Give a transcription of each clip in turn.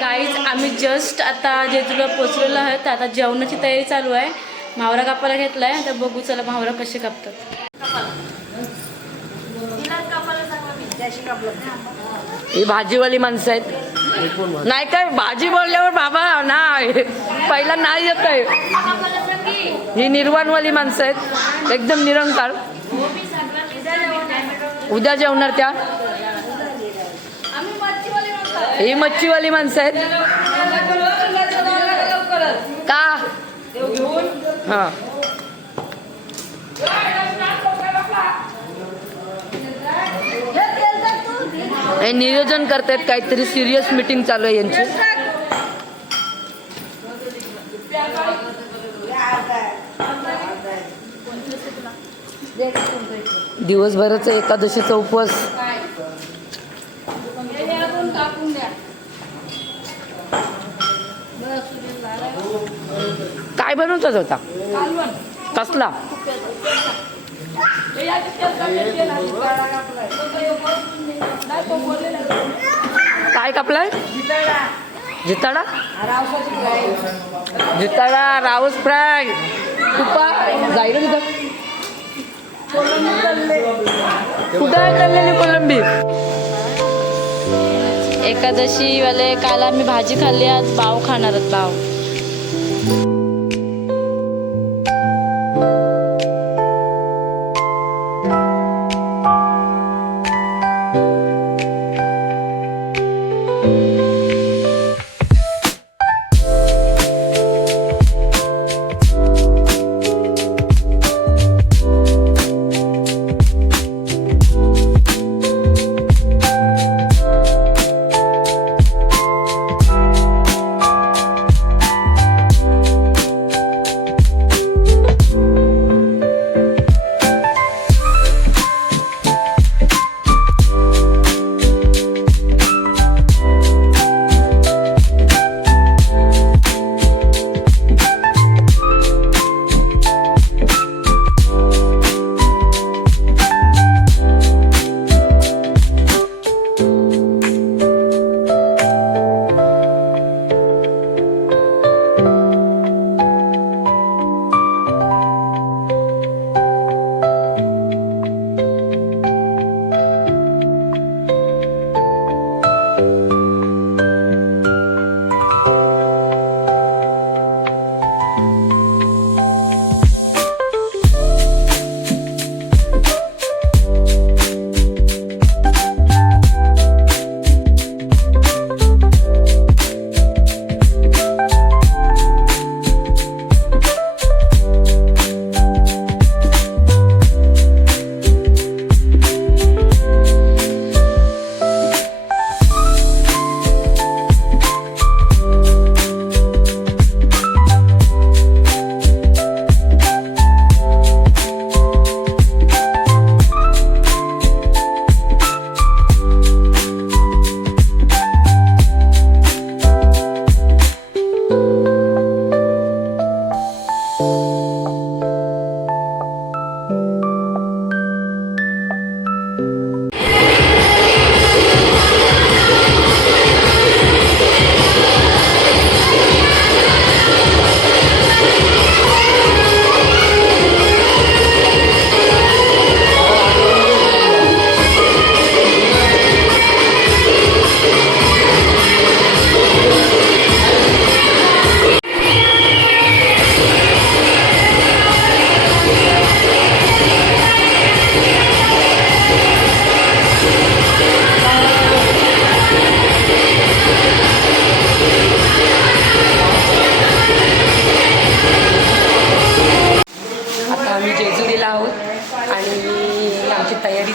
Guys आम्ही just आता जेजुरीला पोचलेलो आहोत. आता जेवणाची तयारी चालू आहे. मावरा कापायला घेतलाय. आता बघू चला मावरा कसे कापतात. ही भाजीवाली माणसं आहेत. नाही काय भाजी बोलल्यावर बाबा नाही पहिला नाही येत आहे. ही निर्वाणवाली माणसं आहेत एकदम निरंकार. उद्या जेवणार त्या. ही मच्छीवाली माणसं आहेत का हा. हे नियोजन करतायत काहीतरी सिरियस मीटिंग चालू आहे यांची. दिवसभराचा एकादशीचा उपवास. काय बनवतात होता कसला काय कापलाय जिताडा जिताडा राऊस फ्राय तुपा जाईल तिथं. कुठं आहे तळलेली कोलंबी. एकादशी वाले काल आम्ही भाजी खाल्ली. आज पाव खाणार आहोत. पाव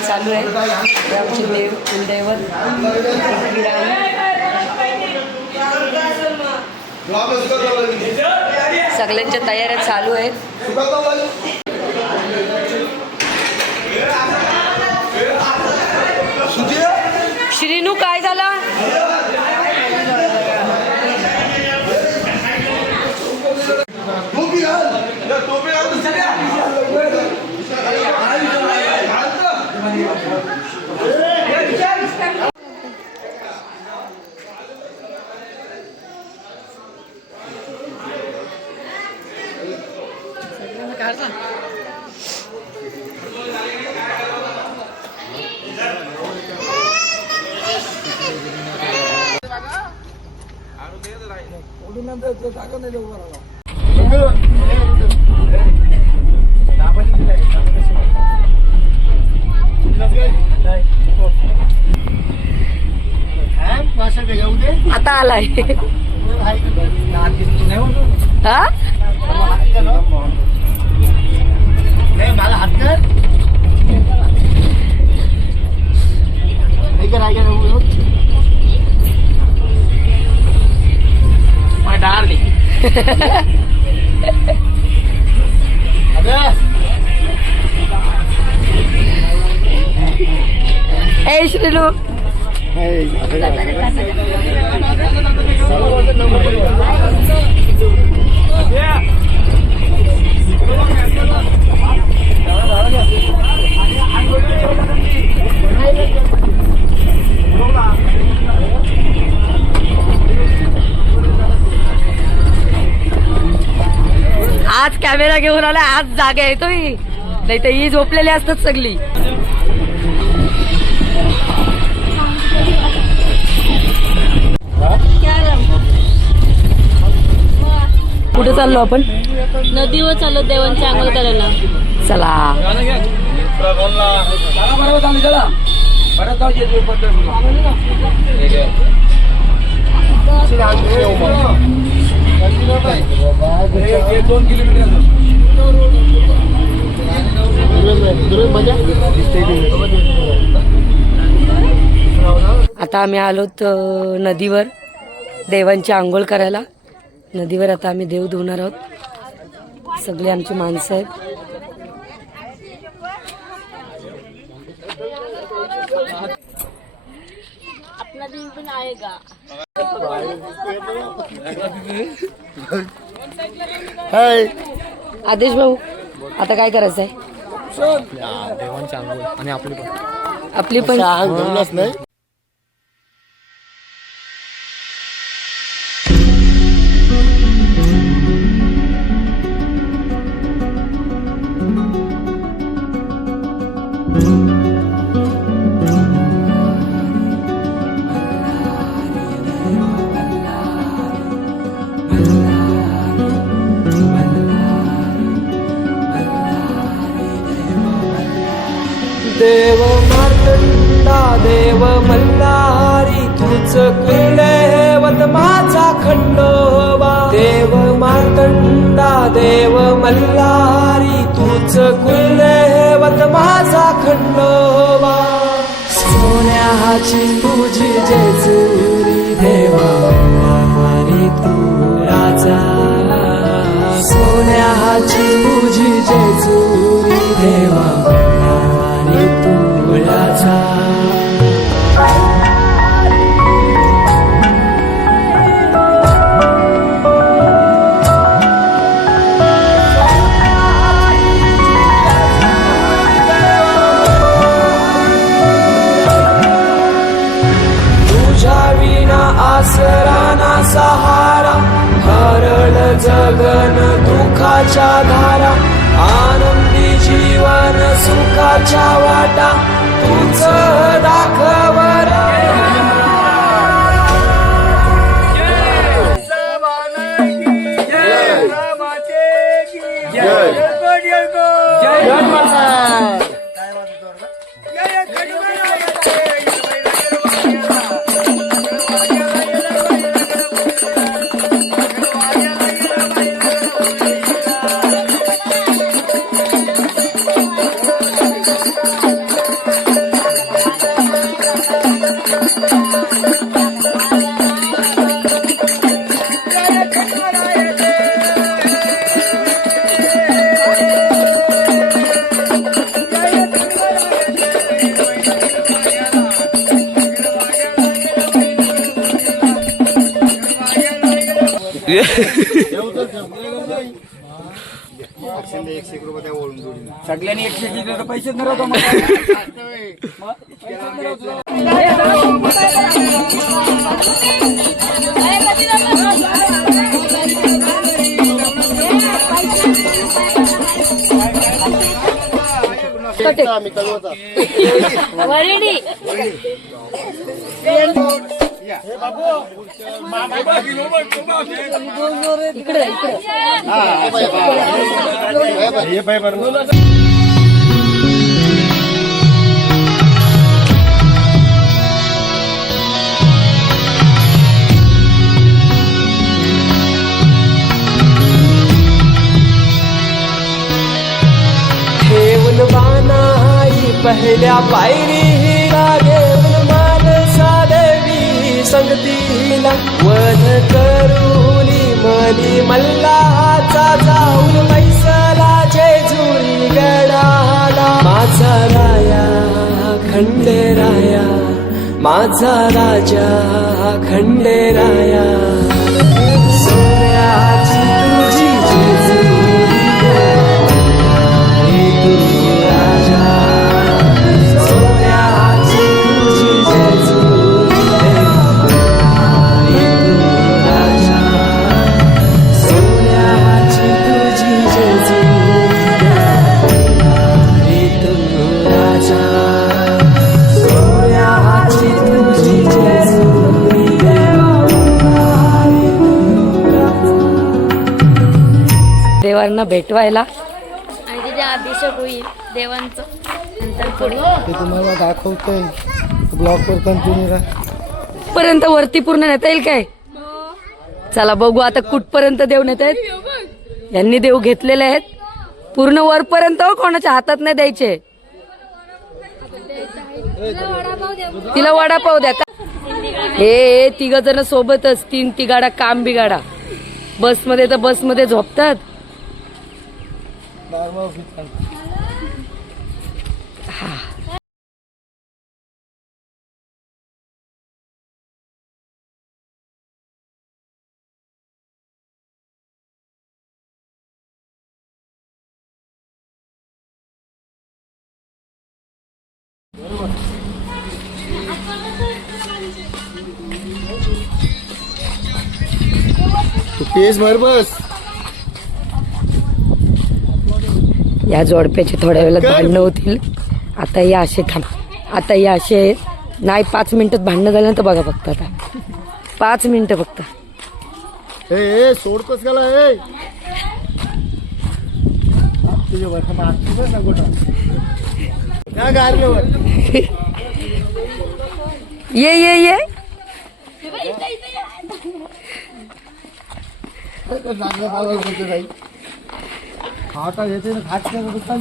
चालू आहे. आमचे देव कुलदैवत सगळ्यांच्या तयाऱ्या चालू आहेत. श्रीनू काय झाला? आता आलाय हा मला हात कर ए श्रीलू आज कॅमेरा घेऊन आला, आज जागा येतोय, नाही तर ही झोपलेली असतात सगळी. कुठे चाललो आपण? नदीवर चाललो देवांची आंघोळ करायला. चला. आता आम्ही आलोत नदीवर देवांची आंघोळ करायला. नदीवर आता आम्ही देव धुवणार आहोत. सगळे आमची माणसं आहेत. आपला दिन पण आहे का? आदेश भाऊ, आता काय करायचं आहे? देवांची आंघोळ आणि आपली पण नाही. देव मार्तंडा देव मल्हारी तूच कुलदैवत माझा खंडोबा. देव मार्तंडा देव मल्हारी तूच कुलदैवत माझा खंडोबा. सोन्याची तुझी जेजुरी देवा मल्हारी तू राजा. सोन्याची तुझी जेजुरी देवा तू राजा. तुझ्या विना आसरा ना सहारा. हरळ जगन दुःखाच्या धारा. आनंदी जीवन सुखाच्या वाटा तुझ दाखवर. सगळ्यांनी 100 पैसे धरवतो. वरडी इकडे ठेवून बानाई पहिल्या पायरी लागेल मानसा देवी संगतीला वध करूनी मनी मल्लाचा जाऊन पैसला जेजुरी गडाला माझा राया खंडेराया माझा राजा खंडेराया सोन्याची तुझी जेजुरी तू राजा सोन्याची तुझी जेजुरी तू राजा सोन्याची तुझी जेजुरी तू राजा सोन्याची तुझी जेजुरी देवांना भेटवायला आणि तिथे अभिषेक होईल देवांचं नंतर पुढे ते तुम्हाला दाखवतोय ब्लॉक वर कंटिन्यू पर्यंत वरती पूर्ण नेता येईल काय? चला बघू आता कुठपर्यंत देव नेत आहेत. यांनी देव घेतलेले आहेत पूर्ण वरपर्यंत. कोणाच्या हातात नाही द्यायचे. तिला वडापाव द्या का? हे 3 जण सोबतच 3 तिगाडा काम बिगाडा. बसमध्ये तर बसमध्ये झोपतात. पेज भर बस. या जोडप्याचे थोड्या वेळात भांडणं होतील. आता या असे थांब. आता या असे नाही 5 मिनिटात भांडणं झाल्यानंतर बघा फक्त. आता 5 मिनिटं फक्त. ए सोडतोस गेला ए तुझे वर्ष मागतो ना गोटा त्या गारल्यावर ये ये ये आता येते ना खाटच्या दुकान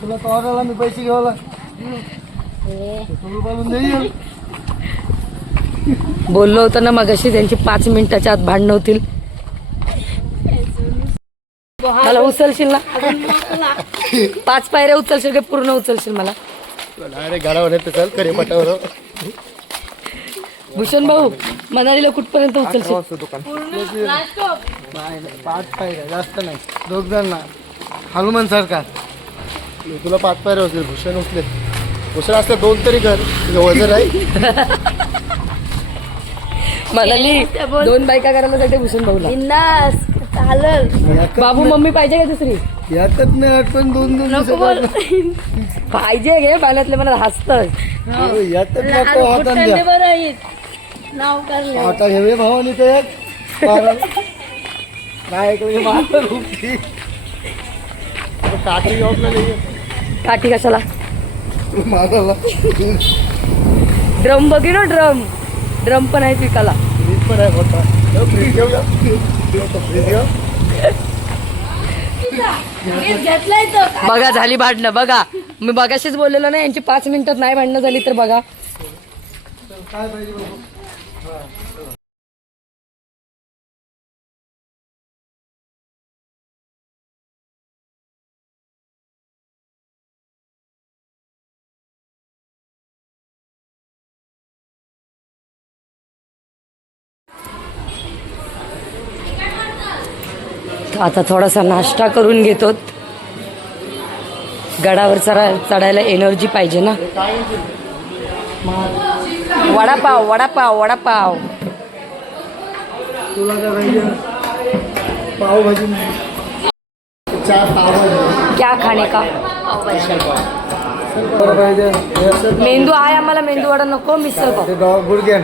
तुला तोराला मी पैसे घेवला बोलून देईल. बोललो होतं ना मगाशी त्यांची 5 मिनिटाच्या आत भांडणं होतील. मला उचलशील ना? 5 पायऱ्या उचलशील का पूर्ण उचलशील मला? डायरेक्ट गाडावर येते चल करे पटावर. भूषण भाऊ मनालीला कुठपर्यंत उचलशील? दुकान 5 पायऱ्या जास्त नाही. 2 जण ना हनुमान सरकार तुला 5 पायऱ्या होतील. भूषण उचले भूषण असल्या 2 तरी कर वजन आहे. मनाली 2 बायका करायला जाते भूषण भाऊला. बिंदास चालल. बाबू मम्मी पाहिजे का दुसरी? यातच नाही आठवण 2 पाहिजे घे. पाण्यातले मला हसतं. यातच नको हातान द्या. बरं येईल नाव करले आता घेवे भावानी ते नाही इकडे मारत खूप काठी ऑफला नाही काठी कशाला? मारायला ड्रम बघी ना. ड्रम ड्रम पण आहे पिकाला. फ्रीज पण आहे मोठा. फ्रीज घेऊ का? फ्रीज घेऊ. घेतलाय तो. बघा झाली भांडणं. बघा मी बघाशीच बोललेलो ना यांची 5 मिनिटात नाही भांडणं झाली तर बघा. काय पाहिजे बाबा? आता थोडासा नाश्ता करून घेतो. गडावर चढायला एनर्जी पाहिजे ना. वडापाव वडापाव वडापाव. तुला काय पाव भाजी चार पाव क्या खाणे का मेंदू आहे आम्हाला, मेंदू वडा नको, मिसळ पाव. गुडघ्यान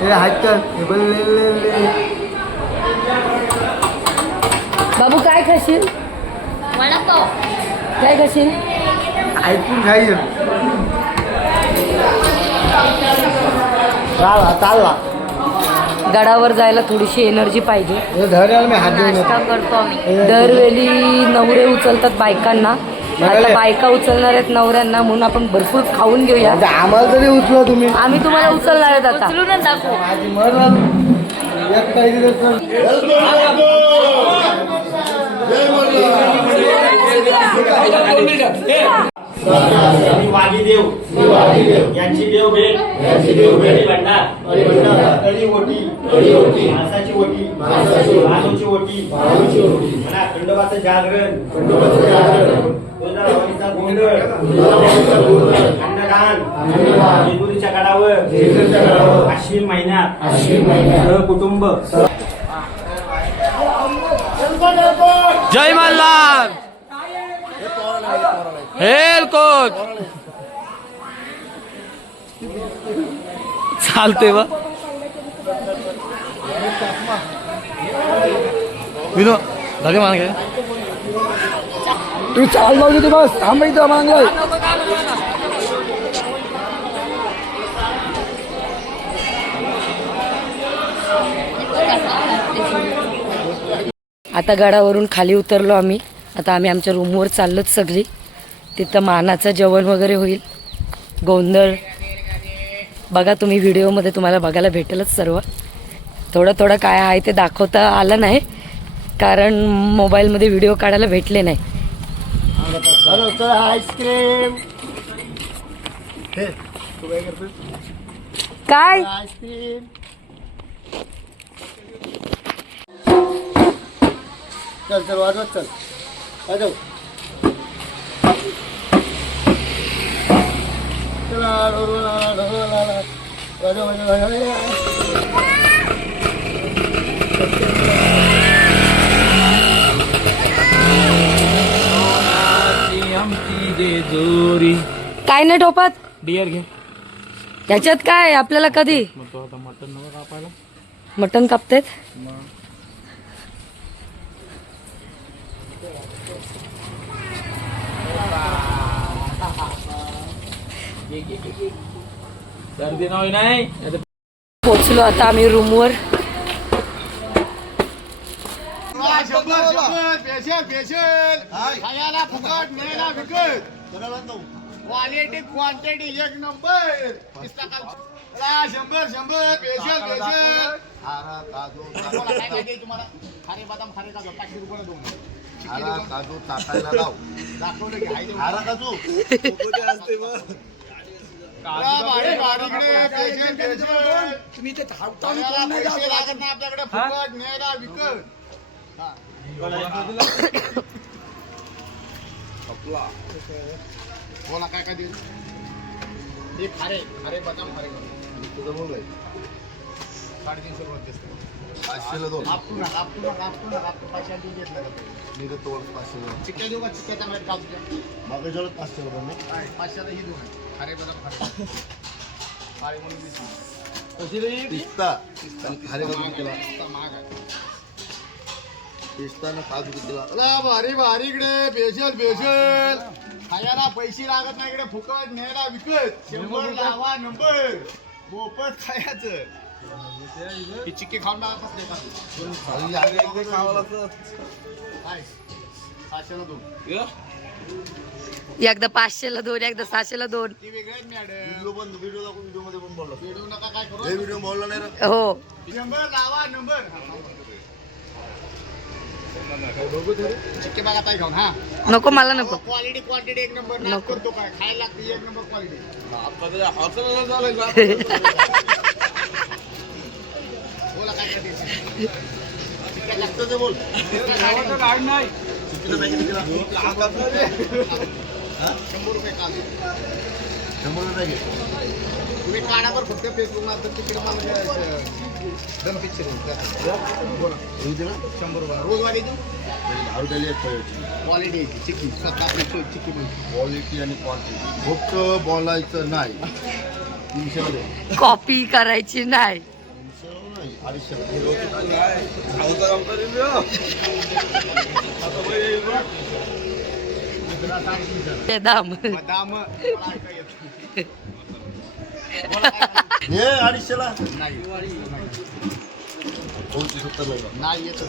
हे हात कर बाबू काय खाशील? वडापाव. काय खाशील? ऐकून खाईल चालला गडावर जायला थोडीशी एनर्जी पाहिजे. धरायला मी हात देऊन नाश्ता करतो आम्ही. दरवेळी नवरे उचलतात बायकांना, आता बायका उचलणार आहेत नवऱ्यांना, म्हणून आपण भरपूर खाऊन घेऊया. आम्हाला तरी उचला तुम्ही. आम्ही तुम्हाला उचलणार आहेत आता. उचलूनच दाखव. माझी मरण एक काही वागीदेव यांची देव भेट भंडार तळी ओटी माणसाची ओटी भानूची ओटी म्हणा खंडोबाचं जागरण गोंधळ अन्नदान जेजुरीच्या गडावर अश्विन महिन्यात कुटुंब. जय मल्हार. हेल कोच चालते व विनो धगे मान गए तू चाल लावली ती बस थांब इथं मांगलाय. आता गडावरून खाली उतरलो आम्ही. आता आम्ही आमच्या रूमवर चाललोच सगळी. तिथं मानाचं जेवण वगैरे होईल, गोंधळ बघा तुम्ही व्हिडिओमध्ये, तुम्हाला बघायला भेटेलच सर्व. थोडं थोडं काय आहे ते दाखवता आलं नाही, कारण मोबाईलमध्ये व्हिडिओ काढायला भेटले नाही. आईस्क्रीम काय आईस्क्रीम चल चल वाजवत चल वाजव. काय नाही टोपात डिअर घे. याच्यात काय आपल्याला कधी मटन कापतायत. गर्दी नाही. पोचलो आता आम्ही रूमवर. क्वालिटी क्वांटिटी एक नंबर. 100 स्पेशल तुम्हाला खारे बदाम खारे काजू 500 रुपये देऊन काजू टाकायला लाव दाखवलं की हारा काजू तुम्ही ते पैसे लागत नाही आपल्याकडे फुकट न्यायला विकत. बोला काय काय देऊ. हे खारे खारे बदाम खारे तुझं बोल 350 रुपये 500 दोन आपण पैशाची घेतलं मी तो 500 चिक्क्या देऊ का चिक्क्याचा माहिती का तुझ्या मागे जवळ 500 रुपये 500 ही दोन खारे बदाम खारे खारे म्हणून पिस्ता खारे बदाम केला महाग आहे. पिस्ता ना काजू कितीला अला भारी भारी इकडे स्पेशल खायला पैसे लागत नाही इकडे फुकट न्यायला विकत 100 लावा नंबर मोफत खायचं. ही चिक्की खाऊन बघा कसले काय 500 ला 2 एकदा 500ला 2 एकदा 600ला 2. ती वेगळ्याच मॅडम व्हिडिओ दाखवून व्हिडिओ मध्ये पण बोलला व्हिडिओ नका काय करू व्हिडिओ बोलला नाही रे. हो 100 लावा नंबर चिक्की बघा ताई खाऊन. हा नको मला नको. क्वालिटी क्वांटिटी एक नंबर नाच करतो काय खायला लागते एक नंबर क्वालिटी. बोला काय काय चिक्क्या लागतं ते बोल. नाही 100 रुपये काजू 100 रुपये घे. तुम्ही काढावर फक्त फेसबुक मारतात तिकडे मला दम पिक्चर बोला 100 रुपये रोज वाढीची 10 रुपयाला क्वालिटी यायची चिक्की स्वतः आपली चिक्की क्वालिटी आणि क्वांटिटी फक्त बोलायचं नाही 300 मध्ये कॉपी करायची नाही. 250 बेदाम. दाम हे 250ला नाही 270 नाही येत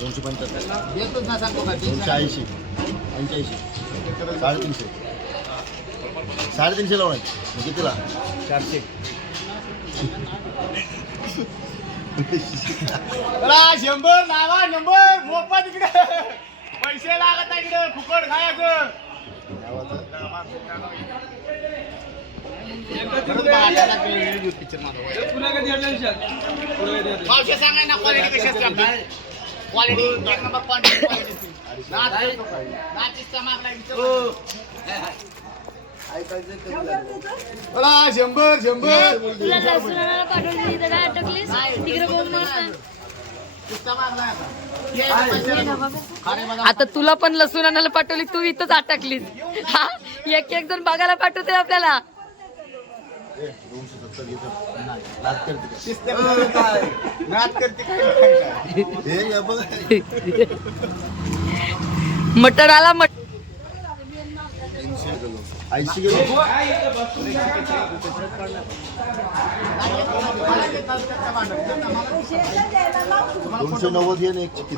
275 येतच ना सांगतो का 280 85 350 350 लावायचं कितीला 400 100 लावा नंबर मोफा तिकडे पैसे लागत आहे तिकडे फुकट खायचं पावशे सांगा ना क्वालिटी कशी असते क्वालिटी एक नंबर क्वालिटी तुला लसूणाला पाठवली त्याला अटकलीस तिकडे बघून आता तुला पण लसूण आणायला पाठवली, तू इथंच अटकलीस. हा, एक एक जण बघायला पाठवते आपल्याला. मटण आला मट 80 किलो दोनशे 90 ये एक चिक्की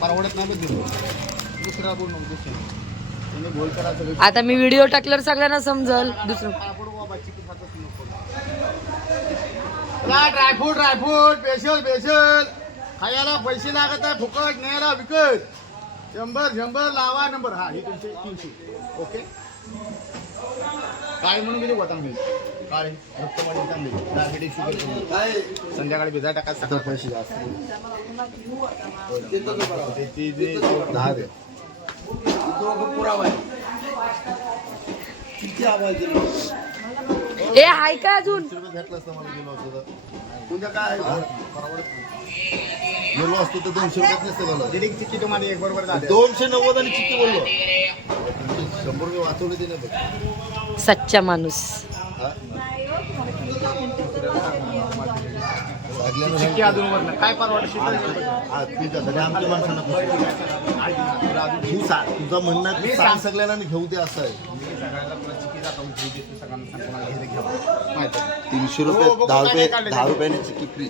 परवडत नाही दुसरा बोल बोल करायचं आता मी व्हिडिओ टाकल्यावर सगळ्यांना समजल. दुसरं ड्रायफ्रूट स्पेशल खायला पैसे लागत आहे फुकट न्यायला विकत 100 लावा नंबर हा ही 300 ओके काय म्हणून गेली होता मी काय रक्तवाढी चांगली डायबिटीस शुगर संध्याकाळी भिजा टाका सकाळ पैसे जास्त 10 दे किती आवाज ए हाय का अजून घेतलं असतं मला गेलो असतो तुझ्या काय गेलो असतो तर 200 रुपयात नसतं बोललो चिक्की तुम्हाला एक बरोबर 290 आणि चिक्की बोललो 100 रुपये वाचवले ते नाही सच्चा माणूस. काय परवडत आमच्या माणसांना तुझं म्हणणं सांग सगळ्यांना घेऊ दे असं आहे 300 रुपये 10 रुपयाने चिक्की फ्री.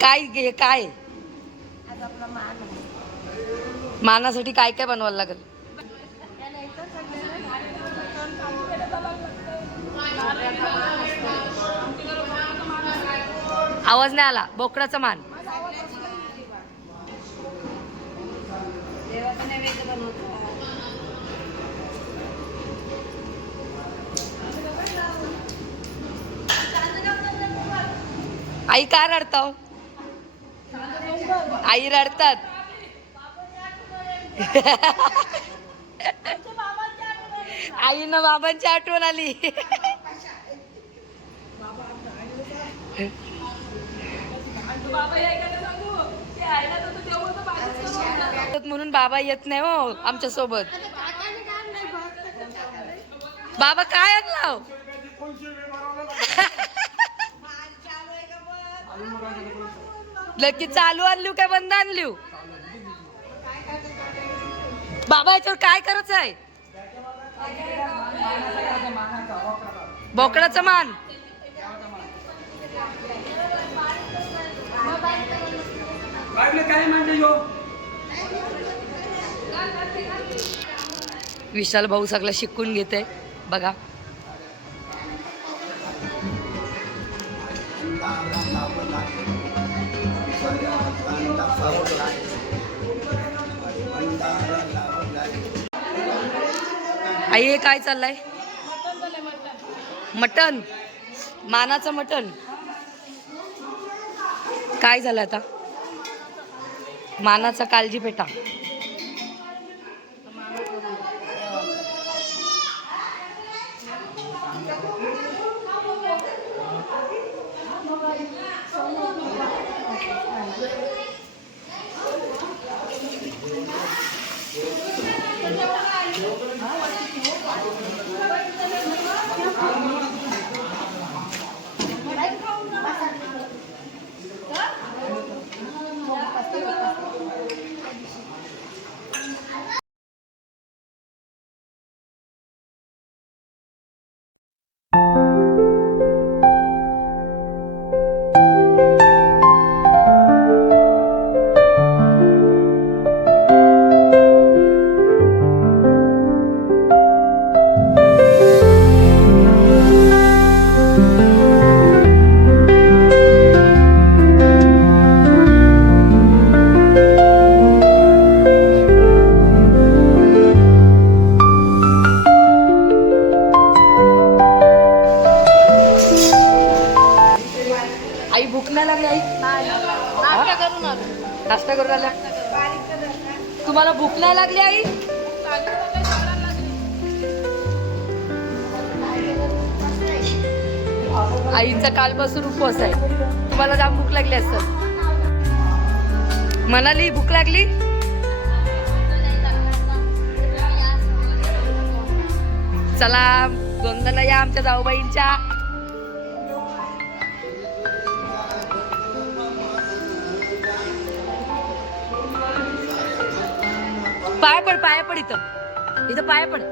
काय घे काय मानासाठी काय काय बनवायला लागेल. आवाज नाही आला. बोकडाचा मान आई का रडताव. आई रडतात. आईनं बाबांची आठवण आली. म्हणून बाबा येत नाही हो आमच्या सोबत. बाबा काय आणलाव लकी चालू आणली काय बंद आणली बाबा याच्यावर काय करायचं आहे बोकडाचा मान विशाल भाऊ सगळं शिकून घेते बघा आई हे काय चाललंय मटन मानाचं मटन काय झालं आता मानाचा कालजी पेटा आई भूक नाही लागली आई नाश्ता करून आल्या तुम्हाला भूक नाही लागली आई आईचा कालपासून उपवास आहे तुम्हाला जाम भूक लागली असेल म्हणाली भूक लागली चला दोनदा या आमच्या जाऊबाईंच्या पाया पड इथं पाया पड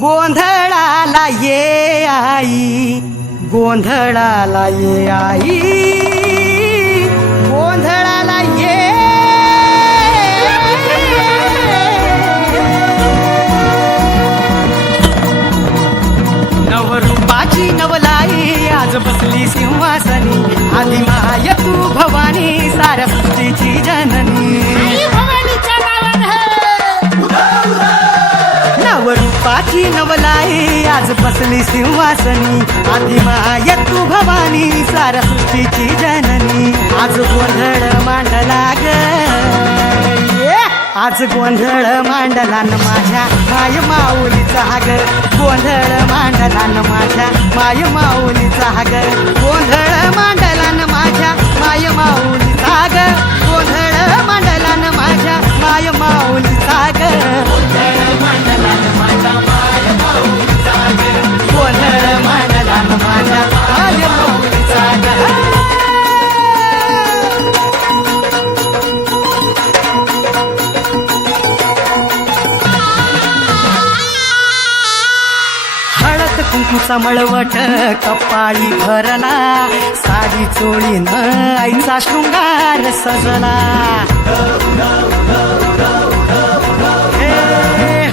गोंधळाला ये आई गोंधळाला ये आई गोंधळाला ये नवरूपाची नवलाई आज बसली सिंहासनी आदिमाय तू भवानी साऱ्या सृष्टीची जननी नवरूपाची नवलाई आज बसली सिंहासनी आदिमाय तू भवानी साऱ्या सृष्टीची जननी आज गोंधळ मांडला ग आज गोंधळ मांडला न माझ्या माय माऊलीचा ग गोंधळ मांडला न माझ्या माय माऊलीचा ग गोंधळ मांडला न माझ्या माय माऊलीचा ग गोंधळ मांडला न माझ्या माय माऊलीचा ग गोंधळ मांडला न माझ्या माय माऊलीचा ग गोंधळ मांडला न माझ्या माय माऊलीचा ग कुंकूचा मळवट कपाळी भरला साडी चोळीनं आईचा शृंगार सजला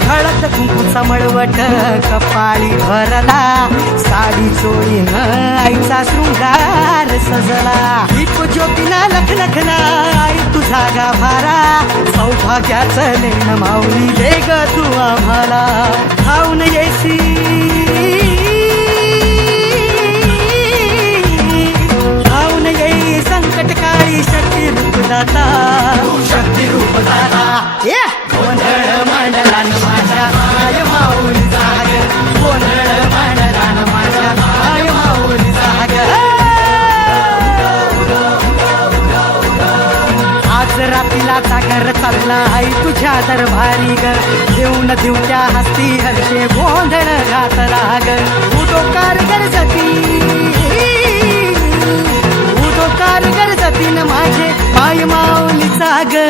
हळद कुंकूचा मळवट कपाळी भरला साडी चोळीनं आईचा शृंगार सजला दीप ज्योतीना लखलखला आई तुझा गाभारा सौभाग्याचं लेण माऊली दे ग तू आम्हाला खाऊन येसी खाऊन येई संकट काळी शक्ती रूपदाता शक्ती रूपदाता गोंधळ मांडला न माझ्या माय माऊलीचा ग गोंधळ मांडला न माझ्या माय माऊलीचा ग आज रात्रीला जागर चालला आई तुझ्या दरबारी ग देऊन देऊच्या हस्ती हर्षे गोंधळ घातला ग उदो कारगर जती उदो कारगर जतीन माझे माय माऊलीचा ग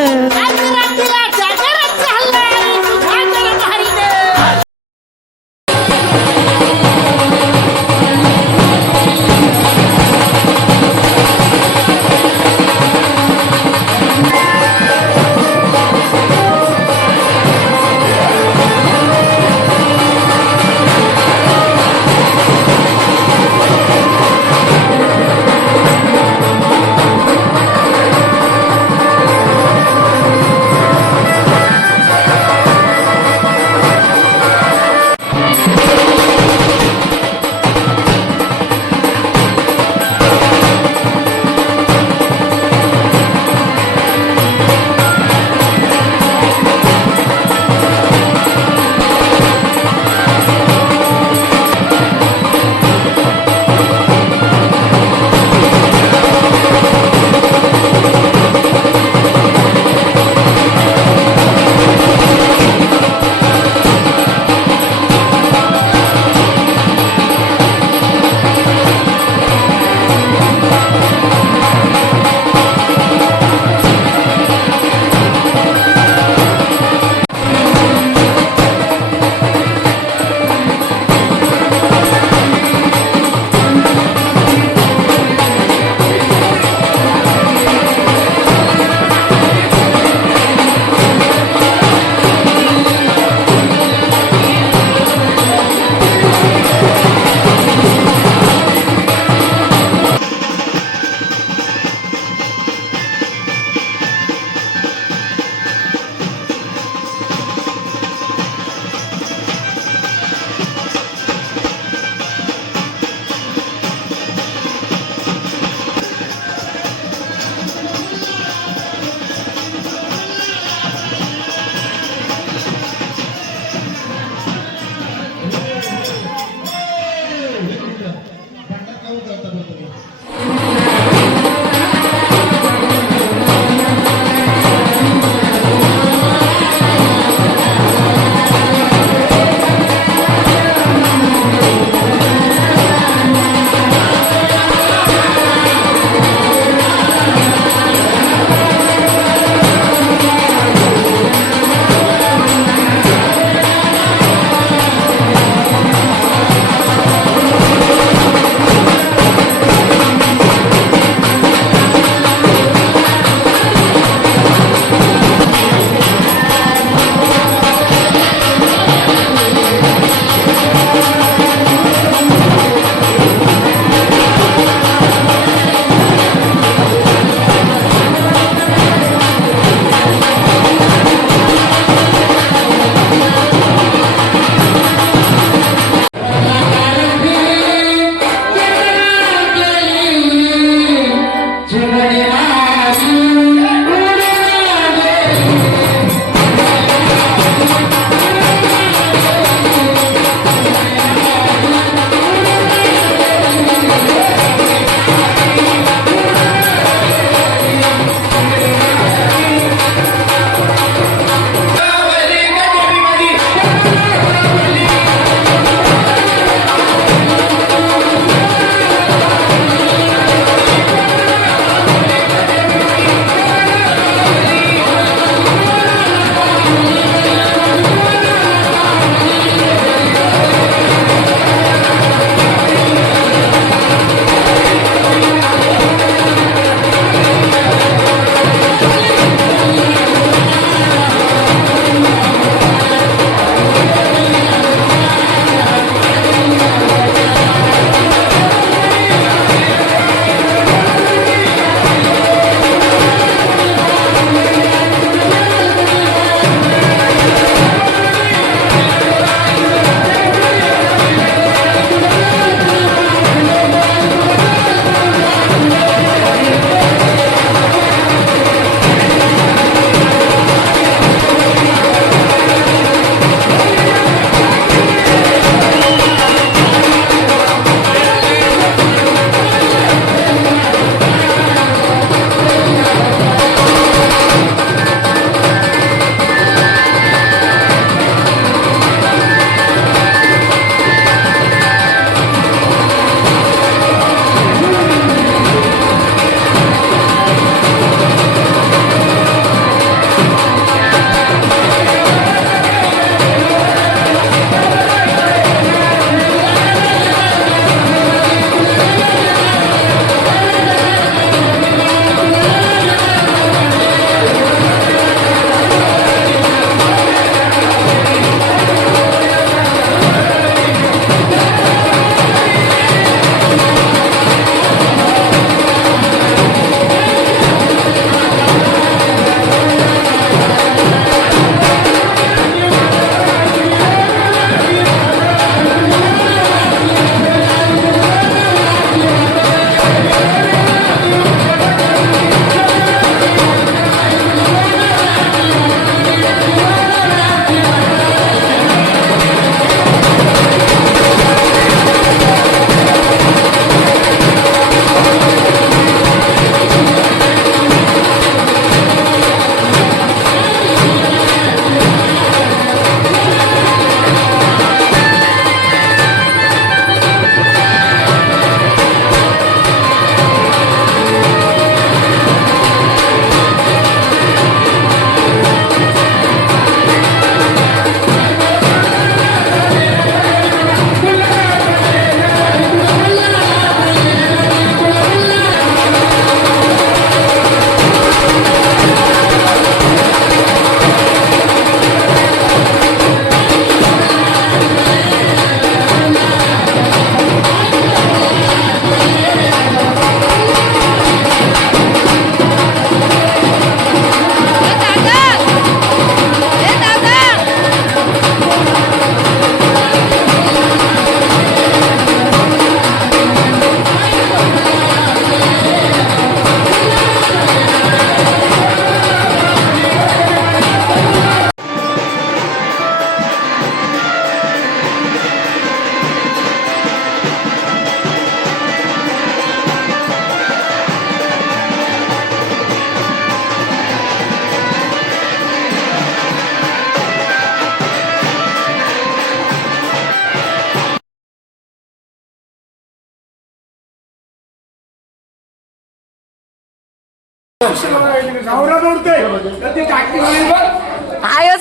आयच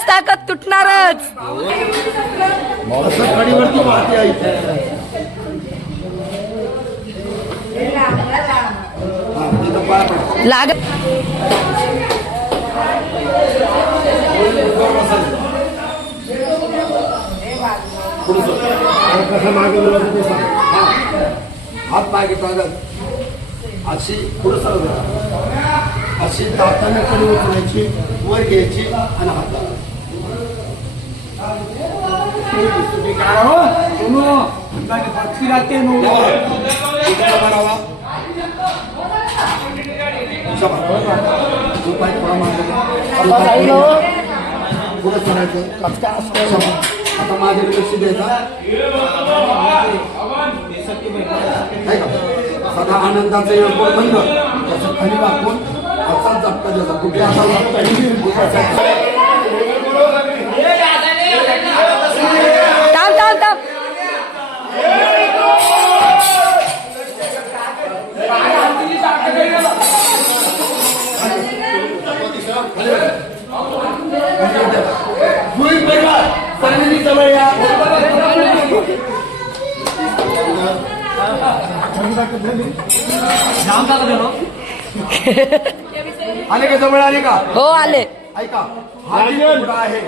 ताकद तुटणारच. असं कडीवरती वाहते आहे. लाग कसं मागे हात मागे टाकत अशी पुढं सरळ अशी दाताने कडे उचलायची, वर घ्यायची आणि हात पुढं करायचं. आता माझ्याकडे लक्ष द्यायचा. सदा आनंदाचं योग बंद त्याचं खाली वाकून असा झटका द्यायचा. कुठे असा थांब थांब थांब. जवळ या. आले का जवळ आले का? हो आले. ऐका हा जी आहे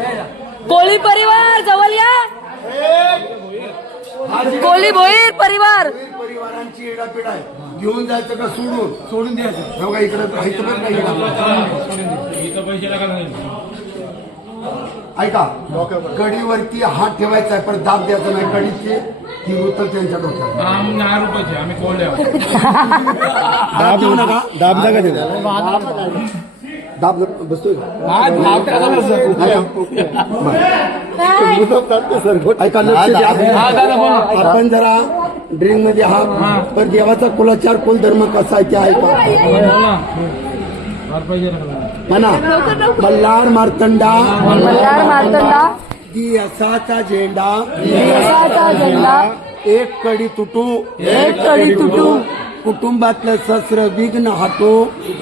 कोळी परिवार जवळ या. कोळी भोईर परिवार. परिवारांची येडापीड आहे. घेऊन जायचं का सोडून द्यायचं? बघा इकडे राहायचं बरं का. ऐका कडीवरती हात ठेवायचा आहे पण दाब द्यायचा नाही. कडीची ती उतर त्यांच्या डोक्यात. दाब देऊ नका. दाब नका देऊ. दाब बसतोय ऐका लक्ष द्या. आपण जरा ड्रिंक मध्ये आहात तर देवाचा कुलाचार कुल धर्म कसा आहे ते ऐका. म्हणा मल्हार मार्तंडा मल्हार मार्तंडा दिवसाचा झेंडा दिवसाचा झेंडा एक कडी तुटू एक कडी तुटू कुटुंबातलं शस्त्र विघ्न हटो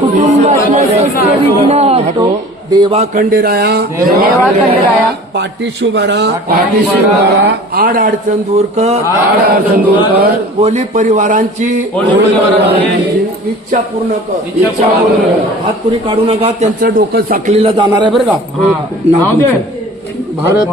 कुटुंबातलं शस्त्र विघ्न हटो देवा खंडेराया देवा खंडेराया पाठीशी उभारा आड अडचण दूर कर कोली परिवारांची इच्छा पूर्ण कर. हात पुरी काढू नका. त्यांचं डोकं साखलीला जाणार आहे बरं का. नाव भारत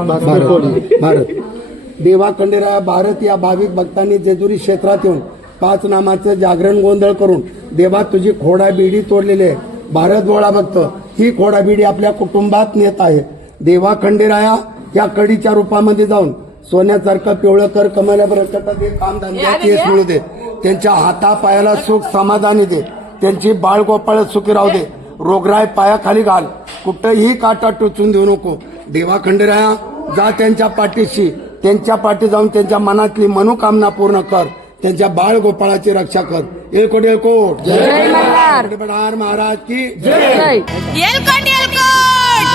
देवा खंडेराया भारत या भाविक भक्तांनी जेजुरी क्षेत्रात येऊन 5 नामाचं जागरण गोंधळ करून देवा तुझी खोडा बिडी तोडलेली आहे. भारत बोळा भक्त ही खोडा बिडी आपल्या कुटुंबात नेत आहे. देवा खंडेराया या कडीच्या रूपामध्ये जाऊन सोन्यासारखं पिवळं कर कमल्यापर्यंत दे. काम धंद्यात यश मिळू दे. त्यांच्या हातापायाला सुख समाधानी दे. त्यांची बाळगोपाळ सुखी राहू दे. रोगराय पायाखाली घाल. कुठंही काटा टोचून देऊ नको. देवा खंडेराया जा त्यांच्या पाठीशी. त्यांच्या पाठी जाऊन त्यांच्या मनातली मनोकामना पूर्ण कर. त्यांच्या बाळ गोपाळाची रक्षा कर. येळकोट येळकोट जय मल्हार. बडार महाराज की जय. येलकोट येलकोट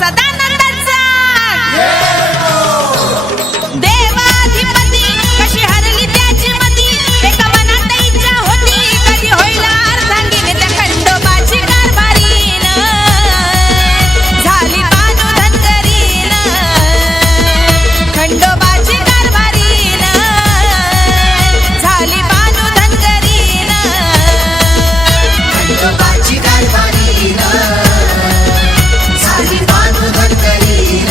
सदानंदाचा देवाधिपती कशी हरली त्याची मती. एका मनात इच्छा होती कधी होईल अर्धांगीन त्या खंडोबाची कारभारीन झाली बानू धनगरीन खंडोबाची कारभारीन झाली बानू धनगरीन खंडोबाची कारभारीन झाली बानू धनगरीन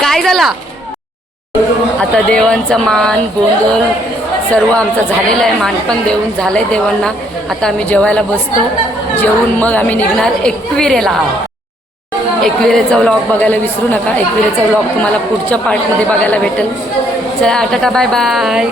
काय झाला आता देवांचा मान गोंधळ सर्व आमचा झालेला आहे. मान पण देऊन झालंय देवांना. आता आम्ही जेवायला बसतो. जेवून मग आम्ही निघणार एकविरेला. एकविरेचा व्लॉग बघायला विसरू नका. एकविरेचा व्लॉग तुम्हाला पुढच्या पार्टमध्ये बघायला भेटेल. चला टाटा बाय बाय.